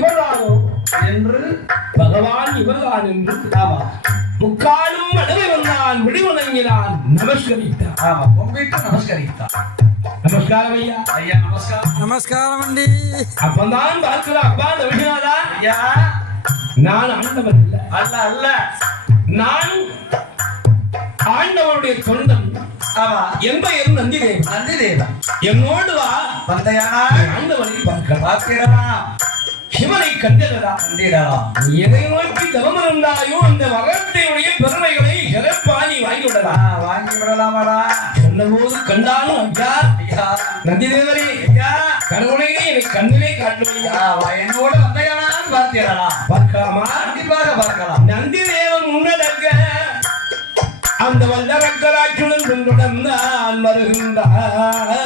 இவள்தானோ என்று பகவான் இவள்தான் என்று ஆமா முக்காலும் மனதை வந்தான் விடுவணங்கினான் நமஸ்கரித்தான் ஆமா பொங்கிட்டு நமஸ்கரித்தான் நமஸ்காரம் ஐயா ஐயா நமஸ்காரம். நமஸ்காரம் அண்டி அப்பதான் பார்க்கல அப்பா நவினாதா ஐயா. நான் ஆண்டவன் இல்ல அல்ல அல்ல. நான் ஆண்டவனுடைய தொண்டன் என் பெயர் நந்திதேவன். நந்திதேவன். என்னோடு வா. பந்தையா ஆண்டவனை பார்க்க பார்க்கிறா சிவனை கண்டதா கண்டிடலாம் நீ எதை நோக்கி தவம் இருந்தாயோ அந்த வரத்தையுடைய பெருமைகளை சிறப்பா நீ வாங்கி விடலாம் வாங்கி விடலாமாடா சொன்னபோது கண்டாலும் ஐயா ஐயா நந்திதேவரே ஐயா கடவுளை எனக்கு கண்ணிலே வா, என்னோடு வந்தையானான்னு பார்த்தீர்களா பார்க்காமா கண்டிப்பாக பார்க்கலாம். நந்திதேவன் முன்னடக்க அந்த வல்லரக்கராட்சுடன் பின்னுடன் நான் வருகின்றான்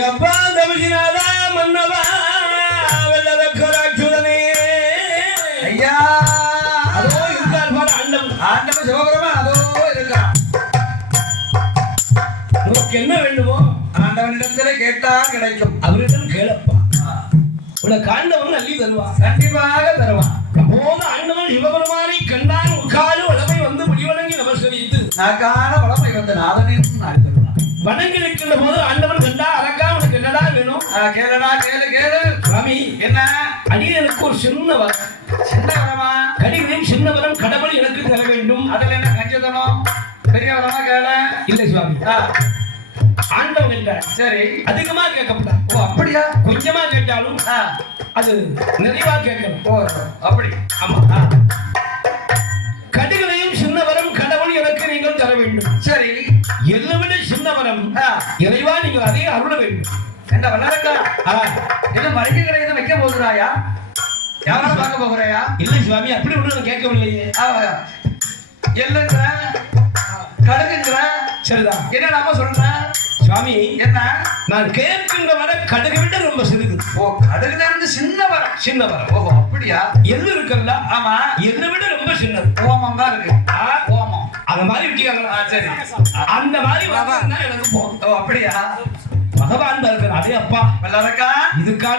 எப்பா தமிழ்நாடா மன்னவா வெள்ளரக்கராட்சுடனே ஐயா. அதோ இருக்கார் பாரு அண்டம் ஆண்டவன் சிவபெருமான் அதோ இருக்கான் உனக்கு என்ன வேண்டுமோ ஆண்டவனிடத்திலே கேட்டால் கிடைக்கும். அவரிடம் கேளப்பா. உனக்கு ஆண்டவன் அள்ளி தருவார் கண்டிப்பாக தருவான். அப்போது ஆண்டவன் சிவபெருமானை கண்டான் உட்காரு வளமை வந்து முடிவணங்கி நமஸ்கரித்து நாக்கான வளமை வந்து நாதனின் வணங்கி நிற்கின்ற போது ஆண்டவன் கண்டா அரக்கா என்னடா வேணும் ஆ, கேளுடா கேளு கேளு. சுவாமி என்ன? அடியனுக்கு ஒரு சின்ன வரம். சின்ன வரமா? கடிகளின் சின்ன வரம் கடவுள் எனக்கு தர வேண்டும். அதுல என்ன கஞ்சதனம் பெரிய வரமா கேள? இல்லை சுவாமி. ஆ, ஆண்டவன் என்றார் சரி. அதிகமா கேட்கப்பட்டார் ஓ அப்படியா? கொஞ்சமா கேட்டாலும் அது நிறைவா கேட்கணும். ஓ அப்படி. ஆமா. கடுகளையும் சின்னவரம் கடவுள் எனக்கு நீங்கள் தர வேண்டும். சரி. என்னை விட சின்னவரம் இறைவா நீங்கள் அதை அருள வேண்டும். என்ன ஆ, இது மளிகை வைக்க போகிறாயா யாரா பார்க்க போகிறாயா? இல்லை சுவாமி அப்படி நான் கேட்கவில்லையே. எல்லுங்கிற கடுகுங்கிற சரிதான். என்ன நாம சொல்ற? சுவாமி என்ன? நான் கேட்கின்ற வர கடுகை விட ரொம்ப சிறிது. ஓ கடுகுல இருந்து சின்ன வரம் ஓஹோ அப்படியா? எள்ளு இருக்குல்ல ஆமா. என்னை விட ரொம்ப சின்னது. ஓமம் தான் இருக்கு. ஓமம். அந்த மாதிரி விட்டியாங்களா? சரி. அந்த மாதிரி எனக்கு போதும். ஓ அப்படியா? பகவான் அதே அப்பா இதுக்கான